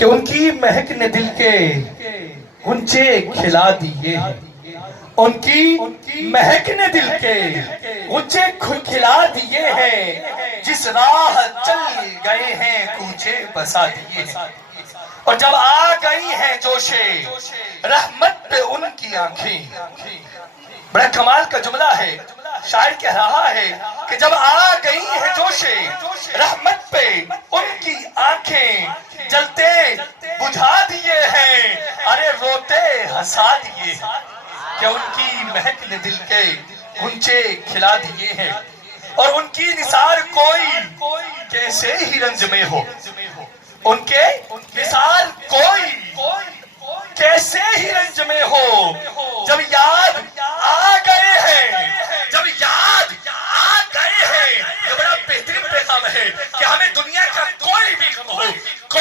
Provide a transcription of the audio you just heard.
کہ ان کی مہک نے دل کے غنچے کھلا دیے ہیں، ان کی مہک نے دل کے غنچے کھلا دیے ہیں، جس راہ چل گئے ہیں کوچے بسا دیے ہیں، اور جب آ گئی ہیں جوشے رحمت پہ ان کی آنکھیں۔ بڑا کمال کا جملہ ہے، شاعر کہہ رہا ہے کہ جب آ گئی ہیں جوشے رحمت پہ ان کی آنکھیں، جلتے بجھا دیے ہیں، ارے روتے ہنسا دیے ہیں، کہ ان کی مہک نے دل کے غنچے کھلا دیے ہیں، اور ان کی نثار کوئی کیسے ہی رنج میں ہو، ان کے نثار کوئی کیسے ہی رنج میں ہو،